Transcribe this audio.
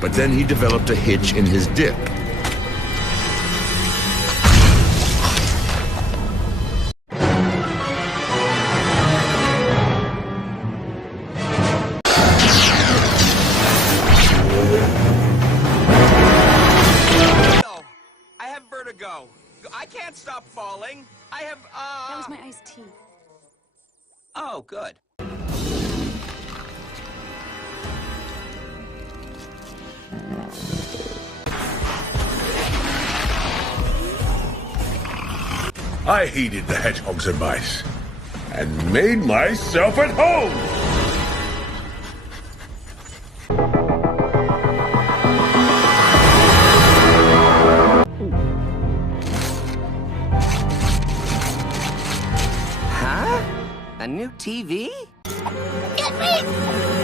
But then he developed a hitch in his dip. Vertigo. I can't stop falling. I have, That was my iced tea. Oh, good. I heeded the hedgehog's advice and made myself at home. A new TV? Get me!